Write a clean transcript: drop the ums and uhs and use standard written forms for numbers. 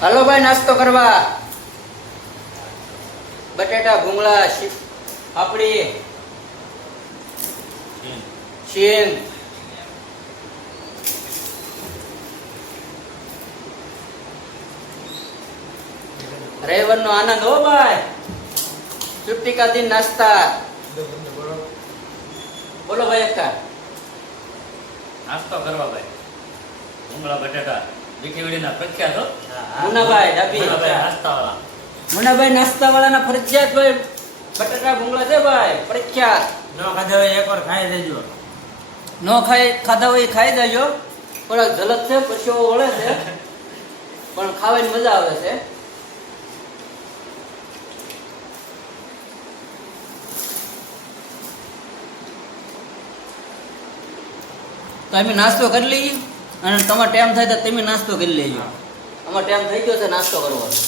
હાલો ભાઈ નાસ્તો કરવા. બટેટા ભૂંગળા પાપડી શીંગ રવિવાર નો આનંદ હો ભાઈ. છુટ્ટી કા દિન નાસ્તા. બોલો ભાઈ અક્કા. નાસ્તો કરવા ભાઈ ભૂંગળા બટેટા દીકરીના પ્રખ્યાત હો. મુનાભાઈ ડાબી. નાસ્તાવાળા મુનાભાઈ નાસ્તા વાળાના ફરજિયાત ભાઈ બટેટા ભૂંગળા છે ભાઈ પ્રખ્યાત. ન ખાધા હોય એકવાર ખાઈ દેજો. નો ખાધા હોય ખાઈ જાજો. થોડાક ઝલક છે પરસેવો વળે છે પણ ખાવાની મજા આવે છે. તો અમે નાસ્તો કરી લઈએ અને તમારે ટાઈમ થાય તો તમે નાસ્તો કરી લેજો. અમારો ટાઈમ થઈ ગયો છે નાસ્તો કરવાનો.